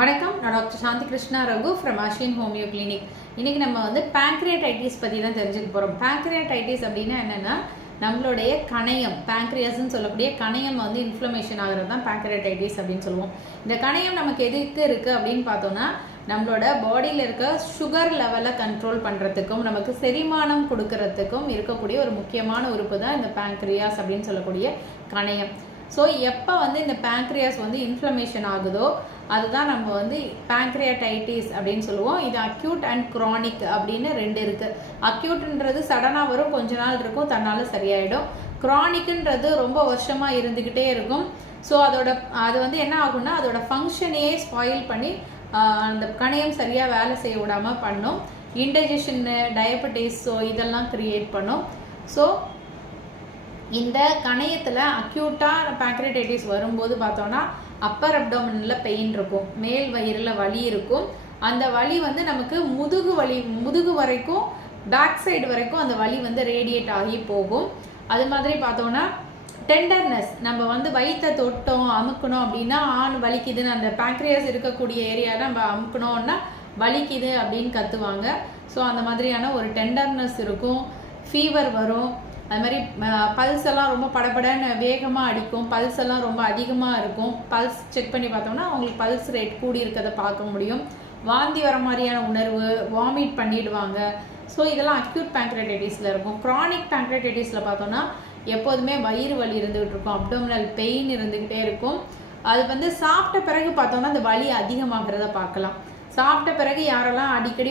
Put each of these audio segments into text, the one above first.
வணக்கம், நான் doctor Shanthi Krishna Raghu from Ashwin homeo clinic. இன்றைக்கி நம்ம பேங்க்ரியாடைட்டிஸ் பற்றி தான் தெரிஞ்சுக்க போகிறோம். பேங்க்ரியாடைட்டிஸ் அப்படின்னா என்னென்னா, நம்மளுடைய கணையம், பேங்க்ரியாஸ்ன்னு சொல்லக்கூடிய கணையம் இன்ஃப்ளமேஷன் ஆகிறது தான் பேங்க்ரியாடைட்டிஸ் அப்படின்னு சொல்லுவோம். இந்த கணையம் நமக்கு எதுக்கு இருக்குது அப்படின்னு பார்த்தோன்னா, நம்மளோட பாடியில் இருக்க சுகர் லெவலை கண்ட்ரோல் பண்ணுறதுக்கும் நமக்கு செரிமானம் கொடுக்கறதுக்கும் இருக்கக்கூடிய ஒரு முக்கியமான உறுப்பு தான் இந்த பேங்க்ரியாஸ் அப்படின்னு சொல்லக்கூடிய கணையம். ஸோ எப்போ இந்த பேங்க்ரியாஸ் இன்ஃப்ளமேஷன் ஆகுதோ அதுதான் நம்ம பேங்க்ரியாடைட்டிஸ் அப்படின்னு சொல்லுவோம். இது அக்யூட் அண்ட் க்ரானிக் அப்படின்னு ரெண்டு இருக்குது. அக்யூட்ன்றது சடனாக வரும், கொஞ்ச நாள் இருக்கும், தன்னால் சரியாயிடும். க்ரானிக்ன்றது ரொம்ப வருஷமாக இருந்துக்கிட்டே இருக்கும். ஸோ அது என்ன ஆகும்னா, அதோட ஃபங்க்ஷனையே ஸ்பாயில் பண்ணி அந்த கணையம் சரியாக வேலை செய்ய விடாமல் பண்ணும். இன்டைஜஷன்னு, டயபெட்டிஸ், ஸோ இதெல்லாம் க்ரியேட் பண்ணும். ஸோ இந்த கணையத்தில் அக்யூட்டாக பேங்க்ரியாடைட்டிஸ் வரும்போது பார்த்தோன்னா, அப்பர் அப்டோமினில் பெயின் இருக்கும், மேல் வயிறில் வலி இருக்கும். அந்த வலி நமக்கு முதுகு வரைக்கும், பேக் சைடு வரைக்கும் அந்த வலி ரேடியேட் ஆகி போகும். அது மாதிரி பார்த்தோன்னா டெண்டர்னஸ், நம்ம வயிற்றை தொட்டோம் அமுக்கணும் அப்படின்னா வலிக்குதுன்னு, அந்த பேங்க்ரியாஸ் இருக்கக்கூடிய ஏரியாவில் நம்ம அமுக்கணும்னா வலிக்குது அப்படின்னு கத்துவாங்க. ஸோ அந்த மாதிரியான ஒரு டெண்டர்னஸ் இருக்கும், ஃபீவர் வரும். அது மாதிரி பல்ஸ் எல்லாம் ரொம்ப படபடன்னு வேகமாக அடிக்கும், பல்ஸ் எல்லாம் ரொம்ப அதிகமாக இருக்கும். பல்ஸ் செக் பண்ணி பார்த்தோம்னா அவங்களுக்கு பல்ஸ் ரேட் கூடி இருக்கிறத பார்க்க முடியும். வாந்தி வர மாதிரியான உணர்வு, வாமிட் பண்ணிடுவாங்க. ஸோ இதெல்லாம் அக்யூட் பேங்க்ரியாடைட்டிஸில் இருக்கும். க்ரானிக் பேங்க்ரியாடைட்டிஸில் பார்த்தோன்னா எப்போதுமே வயிறு வலி இருந்துகிட்டு இருக்கும், அப்டோமினல் பெயின் இருந்துக்கிட்டே இருக்கும். அது சாப்பிட்ட பிறகு பார்த்தோன்னா அந்த வலி அதிகமாகிறத பார்க்கலாம். சாப்பிட்ட பிறகு யாரெல்லாம் அடிக்கடி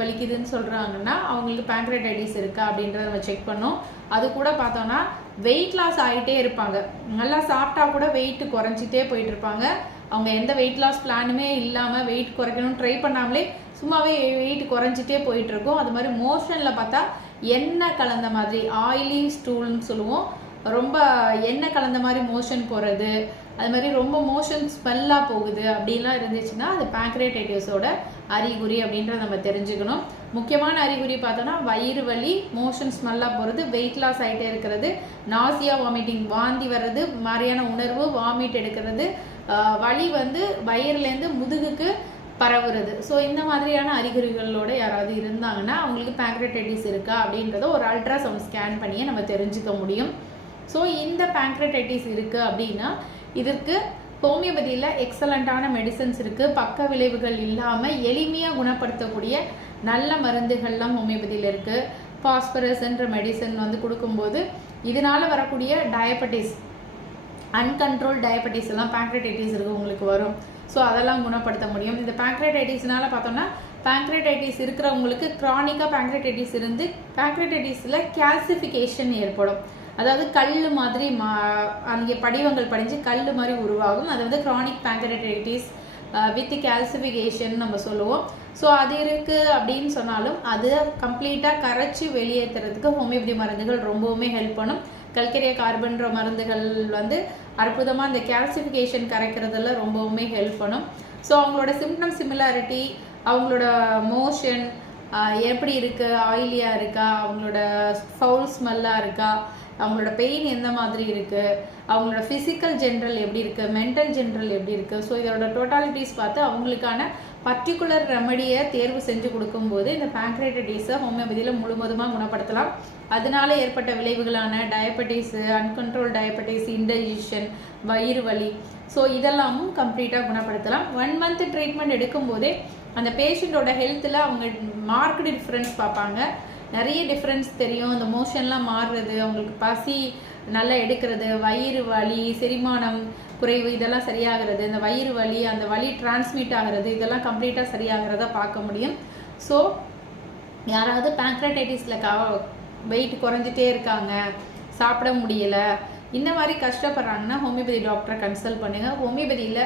வலிக்குதுன்னு சொல்கிறாங்கன்னா அவங்களுக்கு பேங்க்ரியாடைட்டிஸ் இருக்கா அப்படின்றத நம்ம செக் பண்ணோம். அது கூட பார்த்தோன்னா வெயிட் லாஸ் ஆகிட்டே இருப்பாங்க. நல்லா சாப்பிட்டா கூட வெயிட் குறைஞ்சிட்டே போயிட்டு இருப்பாங்க. அவங்க எந்த வெயிட் லாஸ் பிளானுமே இல்லாமல் வெயிட் குறைக்கணும்னு ட்ரை பண்ணாமலே சும்மாவே வெயிட் குறைஞ்சிட்டே போயிட்டு இருக்கும். அது மாதிரி மோஷனில் பார்த்தா எண்ணெய் கலந்த மாதிரி, ஆயிலி ஸ்டூல்னு சொல்லுவோம், ரொம்ப எண்ணெய் கலந்த மாதிரி மோஷன் போகிறது, அது மாதிரி ரொம்ப மோஷன் ஸ்மெல்லாக போகுது அப்படின்லாம் இருந்துச்சுன்னா அது பேங்க்ரியாடைட்டிஸோட அறிகுறி அப்படின்றத நம்ம தெரிஞ்சுக்கணும். முக்கியமான அறிகுறி பார்த்தோன்னா வயிறு வலி, மோஷன் ஸ்மெல்லாக போகிறது, வெயிட் லாஸ் ஆகிட்டே இருக்கிறது, நாசியா, வாமிட்டிங், வாந்தி வர்றது மாதிரியான உணர்வு, வாமிட் எடுக்கிறது, வலி வயிறுலேருந்து முதுகுக்கு பரவுறது. ஸோ இந்த மாதிரியான அறிகுறிகளோடு யாராவது இருந்தாங்கன்னா அவங்களுக்கு பேங்க்ரியாடைட்டிஸ் இருக்கா அப்படின்றத ஒரு அல்ட்ராசவுண்ட் ஸ்கேன் பண்ணியே நம்ம தெரிஞ்சுக்க முடியும். ஸோ இந்த பேங்க்ரியாடைட்டிஸ் இருக்குது அப்படின்னா இதற்கு ஹோமியோபதியில் எக்ஸலண்ட்டான மெடிசன்ஸ் இருக்குது. பக்க விளைவுகள் இல்லாமல் எளிமையாக குணப்படுத்தக்கூடிய நல்ல மருந்துகள்லாம் ஹோமியோபதியில் இருக்குது. பாஸ்பரஸ்ன்ற மெடிசன் கொடுக்கும்போது இதனால் வரக்கூடிய டயபெட்டிஸ், அன்கண்ட்ரோல் டயபெட்டிஸ் எல்லாம் பேங்க்ரியாடைட்டிஸ் இருக்குது உங்களுக்கு வரும். ஸோ அதெல்லாம் குணப்படுத்த முடியும். இந்த பேங்க்ரியாடைட்டிஸ்னால பார்த்தோம்னா பேங்க்ரியாடைட்டிஸ் இருக்கிறவங்களுக்கு க்ரானிக்காக பேங்க்ரியாடைட்டிஸ் இருந்து பேங்க்ரியாடைட்டிஸில் கால்சிஃபிகேஷன் ஏற்படும். அதாவது கல் மாதிரி அங்கே படிவங்கள் படிஞ்சு கல் மாதிரி உருவாகும். அது க்ரானிக் பேங்க்ரியாடைட்டிஸ் வித் கால்சிஃபிகேஷன் நம்ம சொல்லுவோம். ஸோ அது இருக்குது அப்படின்னு சொன்னாலும் அது கம்ப்ளீட்டாக கரைச்சி வெளியேற்றுறதுக்கு ஹோமியோபதி மருந்துகள் ரொம்பவுமே ஹெல்ப் பண்ணும். கல்கரியா கார்பன்ற மருந்துகள் அற்புதமாக இந்த கால்சிஃபிகேஷன் கரைக்கிறதுல ரொம்பவுமே ஹெல்ப் பண்ணும். ஸோ அவங்களோட சிம்டம் சிமிலாரிட்டி, அவங்களோட மோஷன் எப்படி இருக்குது, ஆயிலியாக இருக்கா, அவங்களோட ஃபவுல் ஸ்மெல்லாக இருக்கா, அவங்களோட பெயின் எந்த மாதிரி இருக்குது, அவங்களோட ஃபிசிக்கல் ஜென்ரல் எப்படி இருக்குது, மென்டல் ஜென்ரல் எப்படி இருக்குது, ஸோ இதோட டோட்டாலிட்டிஸ் பார்த்து அவங்களுக்கான பர்டிகுலர் ரெமடியை தேர்வு செஞ்சு கொடுக்கும்போது இந்த பேங்க்ரியாடைட்டிஸை ஹோமியோபதியில் முழுவதுமாக குணப்படுத்தலாம். அதனால ஏற்பட்ட விளைவுகளான டயபெட்டிஸு, அன்கண்ட்ரோல் டயபெட்டிஸ், இன்டைஜஷன், வயிறு வலி, ஸோ இதெல்லாமும் கம்ப்ளீட்டாக குணப்படுத்தலாம். 1 month ட்ரீட்மெண்ட் எடுக்கும்போதே அந்த பேஷண்ட்டோட ஹெல்த்தில் அவங்க மார்க்டு டிஃப்ரென்ஸ் பார்ப்பாங்க. நிறைய டிஃப்ரென்ஸ் தெரியும். இந்த மோஷன்லாம் மாறுறது, அவங்களுக்கு பசி நல்லா எடுக்கிறது, வயிறு வலி, செரிமானம் குறைவு இதெல்லாம் சரியாகிறது, இந்த வயிறு வலி, அந்த வலி டிரான்ஸ்மிட் ஆகிறது, இதெல்லாம் கம்ப்ளீட்டாக சரியாகிறத பார்க்க முடியும். ஸோ யாராவது பேங்க்ரியாடைட்டிஸில் வெயிட் குறைஞ்சிட்டே இருக்காங்க, சாப்பிட முடியலை, இந்த மாதிரி கஷ்டப்படுறாங்கன்னா ஹோமியோபதி டாக்டரை கன்சல்ட் பண்ணுங்கள். ஹோமியோபதியில்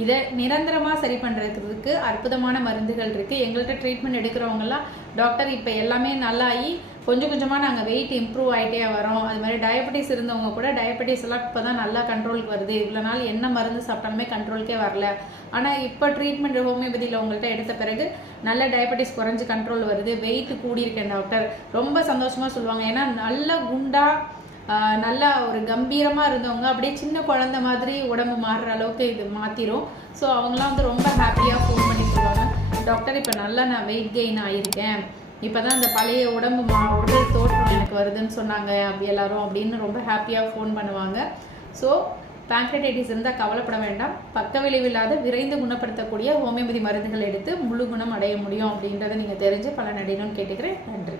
இதை நிரந்தரமாக சரி பண்ணுறதுக்கு அற்புதமான மருந்துகள் இருக்குது. எங்கள்கிட்ட ட்ரீட்மெண்ட் எடுக்கிறவங்கலாம் டாக்டர் இப்போ எல்லாமே நல்லாகி கொஞ்சம் கொஞ்சமாக நாங்கள் வெயிட் இம்ப்ரூவ் ஆகிட்டே வரோம், அது மாதிரி டயபெட்டிஸ் இருந்தவங்க கூட டயபெட்டிஸ் எல்லாம் இப்போ தான் நல்லா கண்ட்ரோலுக்கு வருது, இவ்வளோ நாள் என்ன மருந்து சாப்பிட்டாலுமே கண்ட்ரோலுக்கே வரல, ஆனால் இப்போ ட்ரீட்மெண்ட் ஹோமியோபதியில் உங்கள்கிட்ட எடுத்த பிறகு நல்ல டயபெட்டிஸ் குறைஞ்சி கண்ட்ரோல் வருது, வெயிட் கூடியிருக்கேன் டாக்டர், ரொம்ப சந்தோஷமாக சொல்லுவாங்க. ஏன்னா நல்ல குண்டாக நல்லா ஒரு கம்பீரமாக இருந்தவங்க அப்படியே சின்ன குழந்தை மாதிரி உடம்பு மாறுற அளவுக்கு இது மாற்றிடும். ஸோ அவங்களாம் வந்து ரொம்ப ஹாப்பியாக ஃபோன் பண்ணி சொல்லுவாங்க, டாக்டர் இப்போ நல்லா நான் வெயிட் கெயின் ஆகியிருக்கேன், இப்போ தான் அந்த பழைய உடல் தோற்றம் எனக்கு வருதுன்னு சொன்னாங்க அப்படி எல்லாரும் அப்படின்னு ரொம்ப ஹாப்பியாக ஃபோன் பண்ணுவாங்க. ஸோ பேங்க்ரியாடைட்டிஸ் இருந்தால் கவலைப்பட வேண்டாம். பக்க விளைவில்லாத விரைந்து குணப்படுத்தக்கூடிய ஹோமியோபதி மருந்துகள் எடுத்து முழு குணம் அடைய முடியும் அப்படின்றத நீங்கள் தெரிஞ்சு பலனடையணும்னு கேட்டுக்கிறேன். நன்றி.